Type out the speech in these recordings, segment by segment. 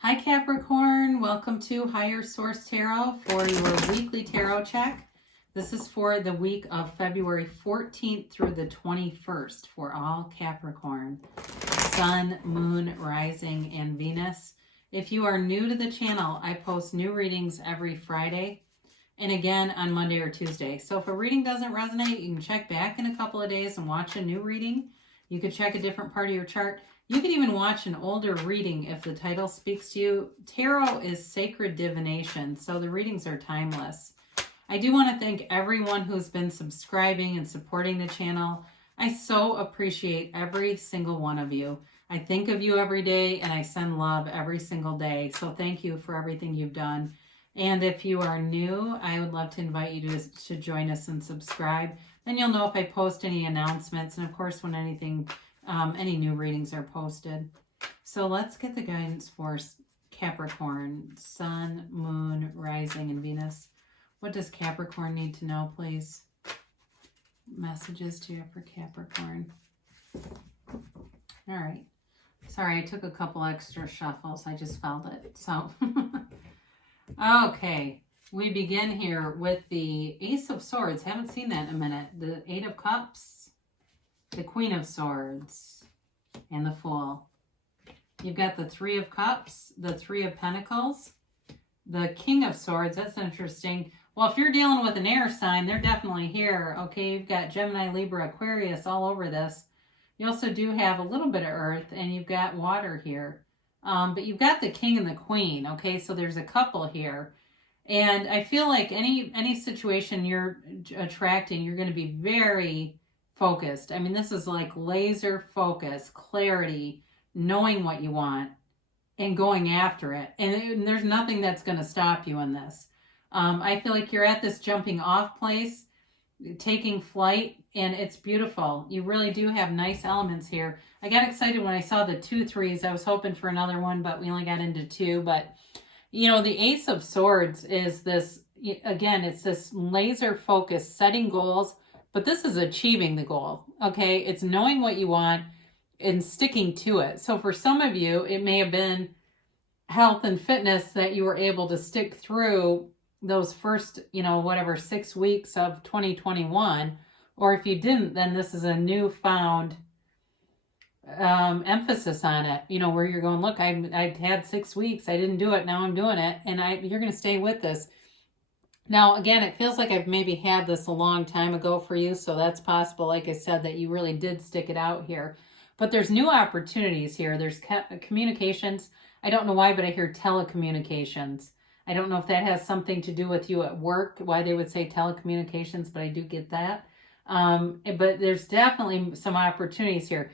Hi Capricorn, welcome to Higher Source Tarot for your weekly tarot check. This is for the week of February 14th through the 21st for all Capricorn, Sun, Moon, Rising, and Venus. If you are new to the channel, I post new readings every Friday and again on Monday or Tuesday. So if a reading doesn't resonate, you can check back in a couple of days and watch a new reading. You could check a different part of your chart. You can even watch an older reading if the title speaks to you. Tarot is sacred divination, so the readings are timeless. I do want to thank everyone who's been subscribing and supporting the channel. I so appreciate every single one of you. I think of you every day and I send love every single day. So thank you for everything you've done. And if you are new, I would love to invite you to join us and subscribe. Then you'll know if I post any announcements and of course when any new readings are posted. So let's get the guidance for Capricorn, Sun, Moon, Rising, and Venus. What does Capricorn need to know, please? Messages to you for Capricorn. All right. Sorry, I took a couple extra shuffles. I just felt it. So, okay. We begin here with the Ace of Swords. Haven't seen that in a minute. The Eight of Cups, the Queen of Swords, and the Fool. You've got the Three of Cups, the Three of Pentacles, the King of Swords. That's interesting. Well, if you're dealing with an air sign, they're definitely here. Okay, you've got Gemini, Libra, Aquarius all over this. You also do have a little bit of Earth, and you've got water here. But you've got the King and the Queen. Okay, so there's a couple here. And I feel like any situation you're attracting, you're going to be very focused. I mean, this is like laser focus, clarity, knowing what you want and going after it. And there's nothing that's going to stop you in this. I feel like you're at this jumping off place, taking flight, and it's beautiful. You really do have nice elements here. I got excited when I saw the 2 3s. I was hoping for another one, but we only got into 2. But, you know, the Ace of Swords is this, again, it's this laser focus, setting goals, but this is achieving the goal, okay? It's knowing what you want and sticking to it. So for some of you, it may have been health and fitness that you were able to stick through those first, 6 weeks of 2021. Or if you didn't, then this is a newfound emphasis on it, where you're going, look, I had 6 weeks. I didn't do it. Now I'm doing it. And you're going to stay with this. Now, again, it feels like I've maybe had this a long time ago for you. So that's possible, like I said, that you really did stick it out here. But there's new opportunities here. There's communications. I don't know why, but I hear telecommunications. I don't know if that has something to do with you at work, why they would say telecommunications, but I do get that. But there's definitely some opportunities here.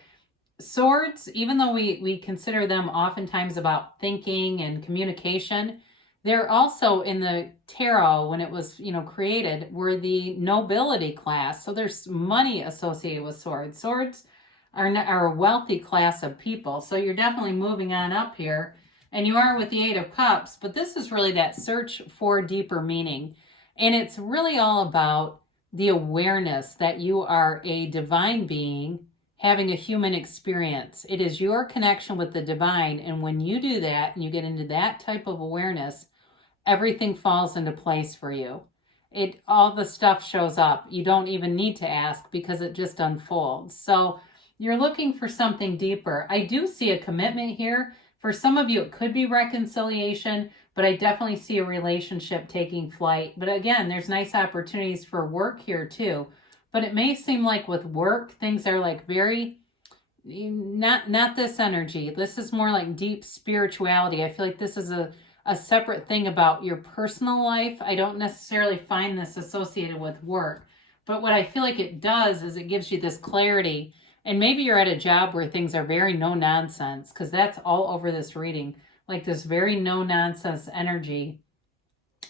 Swords, even though we consider them oftentimes about thinking and communication, they're also in the tarot, when it was, created, were the nobility class. So there's money associated with swords. Swords are a wealthy class of people. So you're definitely moving on up here. And you are with the Eight of Cups, but this is really that search for deeper meaning. And it's really all about the awareness that you are a divine being having a human experience. It is your connection with the divine. And when you do that and you get into that type of awareness, everything falls into place for you. All the stuff shows up. You don't even need to ask because it just unfolds. So you're looking for something deeper. I do see a commitment here. For some of you, it could be reconciliation, but I definitely see a relationship taking flight. But again, there's nice opportunities for work here too. But it may seem like with work, things are like very, not this energy. This is more like deep spirituality. I feel like this is a separate thing about your personal life. I don't necessarily find this associated with work. But what I feel like it does is it gives you this clarity. And maybe you're at a job where things are very no-nonsense, because that's all over this reading, like this very no-nonsense energy.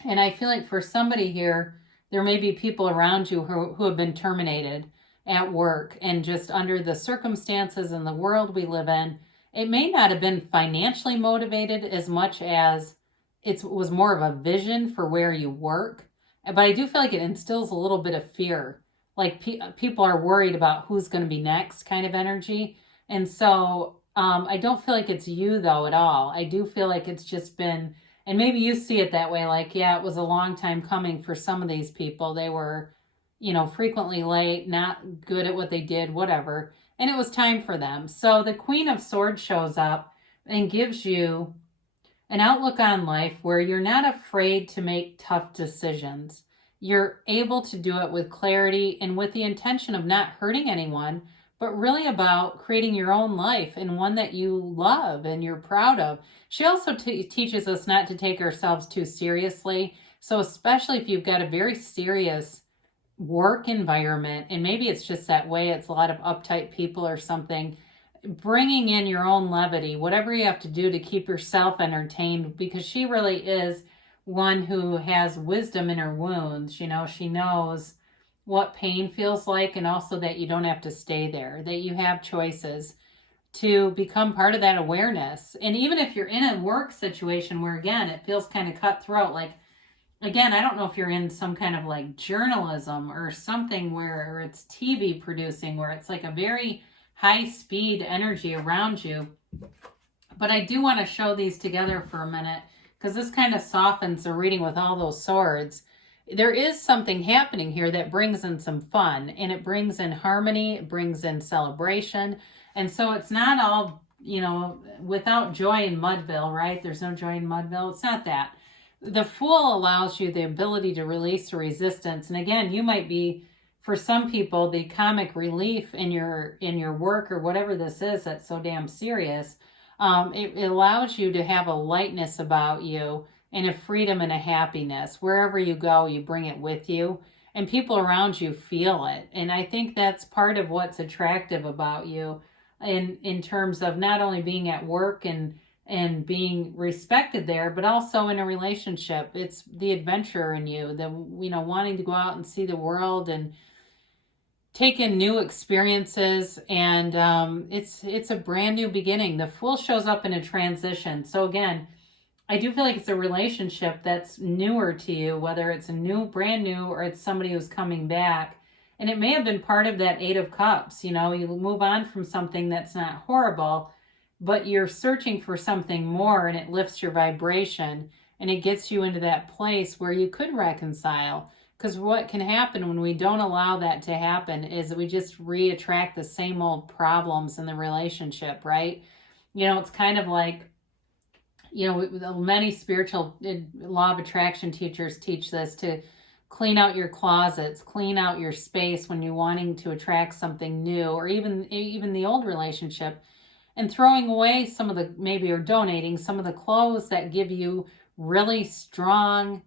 And I feel like for somebody here, there may be people around you who have been terminated at work, and just under the circumstances and the world we live in, it may not have been financially motivated as much as it was more of a vision for where you work. But I do feel like it instills a little bit of fear. Like people are worried about who's going to be next kind of energy. And so I don't feel like it's you though at all. I do feel like it's just been, and maybe you see it that way, like, yeah, it was a long time coming for some of these people. They were, frequently late, not good at what they did, whatever. And it was time for them. So the Queen of Swords shows up and gives you an outlook on life where you're not afraid to make tough decisions. You're able to do it with clarity and with the intention of not hurting anyone, but really about creating your own life and one that you love and you're proud of. She also teaches us not to take ourselves too seriously. So, especially if you've got a very serious work environment, and maybe it's just that way, it's a lot of uptight people or something, bringing in your own levity, whatever you have to do to keep yourself entertained, because she really is one who has wisdom in her wounds. She knows what pain feels like, and also that you don't have to stay there, that you have choices to become part of that awareness. And even if you're in a work situation where, again, it feels kind of cutthroat, like, again, I don't know if you're in some kind of like journalism or something where it's TV producing, where it's like a very high speed energy around you. But I do want to show these together for a minute, because this kind of softens the reading with all those swords. There is something happening here that brings in some fun, and it brings in harmony, it brings in celebration. And so it's not all, without joy in Mudville, right? There's no joy in Mudville. It's not that. The Fool allows you the ability to release the resistance. And again, you might be, for some people, the comic relief in your work or whatever this is that's so damn serious. It allows you to have a lightness about you and a freedom and a happiness. Wherever you go, you bring it with you, and people around you feel it. And I think that's part of what's attractive about you in terms of not only being at work and being respected there, but also in a relationship. It's the adventure in you, the wanting to go out and see the world and take in new experiences. And it's a brand new beginning. The Fool shows up in a transition. So again, I do feel like it's a relationship that's newer to you, whether it's brand new, or it's somebody who's coming back. And it may have been part of that Eight of Cups. You move on from something that's not horrible, but you're searching for something more, and it lifts your vibration, and it gets you into that place where you could reconcile. Because what can happen when we don't allow that to happen is we just re-attract the same old problems in the relationship, right? It's kind of like, many spiritual law of attraction teachers teach this, to clean out your closets, clean out your space when you're wanting to attract something new, or even the old relationship, and throwing away or donating some of the clothes that give you really strong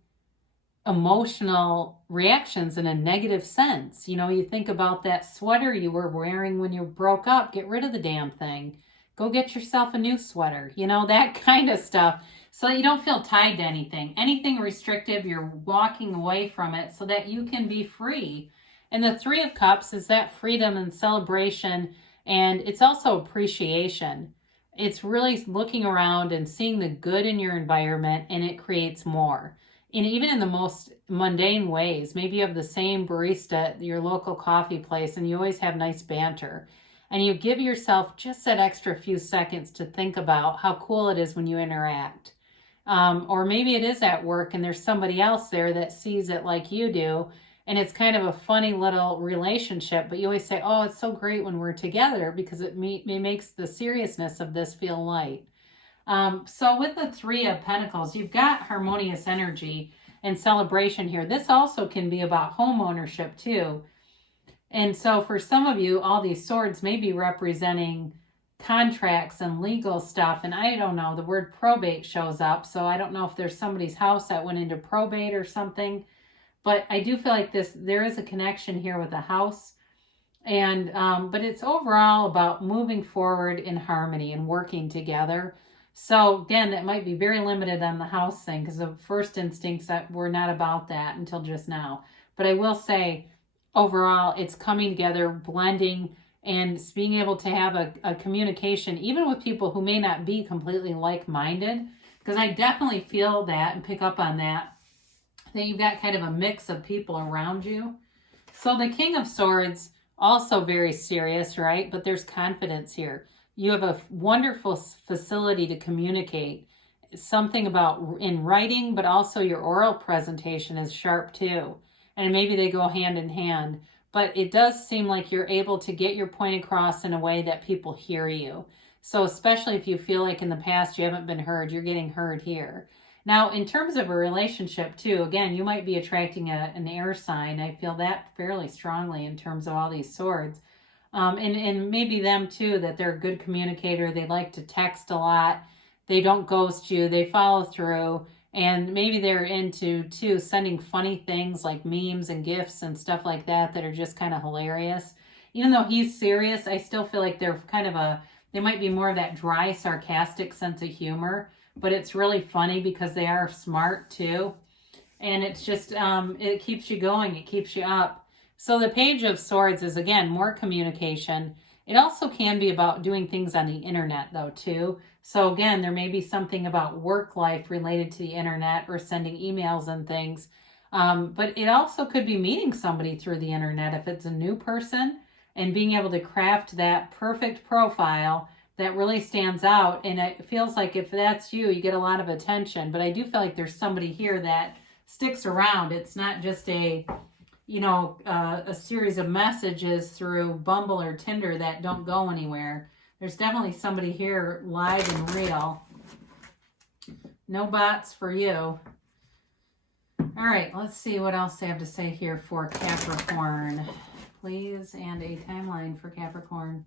emotional reactions in a negative sense. You think about that sweater you were wearing when you broke up, get rid of the damn thing. Go get yourself a new sweater, that kind of stuff, so that you don't feel tied to anything. Anything restrictive, you're walking away from it so that you can be free. And the Three of Cups is that freedom and celebration, and it's also appreciation. It's really looking around and seeing the good in your environment, and it creates more. And even in the most mundane ways, maybe you have the same barista at your local coffee place, and you always have nice banter. And you give yourself just that extra few seconds to think about how cool it is when you interact. Or maybe it is at work and there's somebody else there that sees it like you do, and it's kind of a funny little relationship, but you always say, oh, it's so great when we're together, because it makes the seriousness of this feel light. So with the Three of Pentacles, you've got harmonious energy and celebration here. This also can be about home ownership too. And so for some of you, all these swords may be representing contracts and legal stuff. And I don't know, the word probate shows up. So I don't know if there's somebody's house that went into probate or something. But I do feel like there is a connection here with a house. And but it's overall about moving forward in harmony and working together. So again, that might be very limited on the house thing, because the first instincts that were not about that until just now. But I will say, overall, it's coming together, blending, and being able to have a communication, even with people who may not be completely like-minded, because I definitely feel that and pick up on that you've got kind of a mix of people around you. So the King of Swords, also very serious, right? But there's confidence here. You have a wonderful facility to communicate. Something about in writing, but also your oral presentation is sharp too. And maybe they go hand in hand. But it does seem like you're able to get your point across in a way that people hear you. So especially if you feel like in the past you haven't been heard, you're getting heard here. Now, in terms of a relationship too, again, you might be attracting an air sign. I feel that fairly strongly in terms of all these swords. And maybe them too, that they're a good communicator. They like to text a lot. They don't ghost you. They follow through. And maybe they're into too sending funny things like memes and gifts and stuff like that that are just kind of hilarious. Even though he's serious, I still feel like they're kind of they might be more of that dry, sarcastic sense of humor, but it's really funny because they are smart too. And it's just, it keeps you going. It keeps you up. So the Page of Swords is, again, more communication. It also can be about doing things on the internet, though, too. So, again, there may be something about work life related to the internet or sending emails and things. But it also could be meeting somebody through the internet if it's a new person and being able to craft that perfect profile that really stands out. And it feels like if that's you, you get a lot of attention. But I do feel like there's somebody here that sticks around. It's not just a series of messages through Bumble or Tinder that don't go anywhere. There's definitely somebody here live and real. No bots for you. All right, let's see what else they have to say here for Capricorn. Please, and a timeline for Capricorn.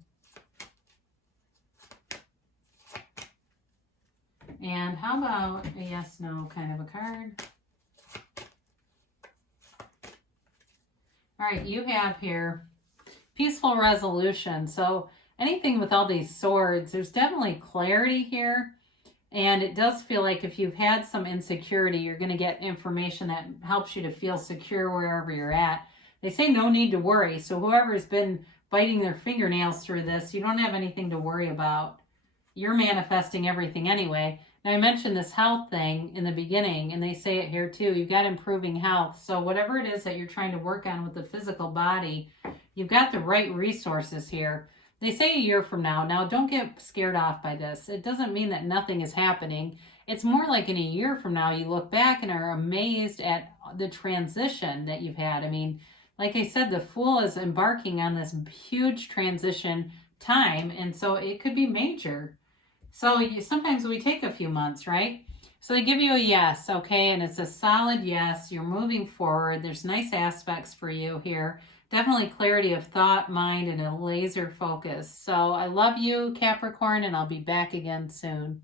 And how about a yes/no kind of a card? All right, you have here peaceful resolution. So anything with all these swords, there's definitely clarity here. And it does feel like if you've had some insecurity, you're going to get information that helps you to feel secure wherever you're at. They say no need to worry. So whoever's been biting their fingernails through this, you don't have anything to worry about. You're manifesting everything anyway. Now, I mentioned this health thing in the beginning, and they say it here too. You've got improving health. So whatever it is that you're trying to work on with the physical body, you've got the right resources here. They say a year from now. Now, don't get scared off by this. It doesn't mean that nothing is happening. It's more like in a year from now, you look back and are amazed at the transition that you've had. I mean, like I said, the Fool is embarking on this huge transition time, and so it could be major. So sometimes we take a few months, right? So they give you a yes, okay? And it's a solid yes. You're moving forward. There's nice aspects for you here. Definitely clarity of thought, mind, and a laser focus. So I love you, Capricorn, and I'll be back again soon.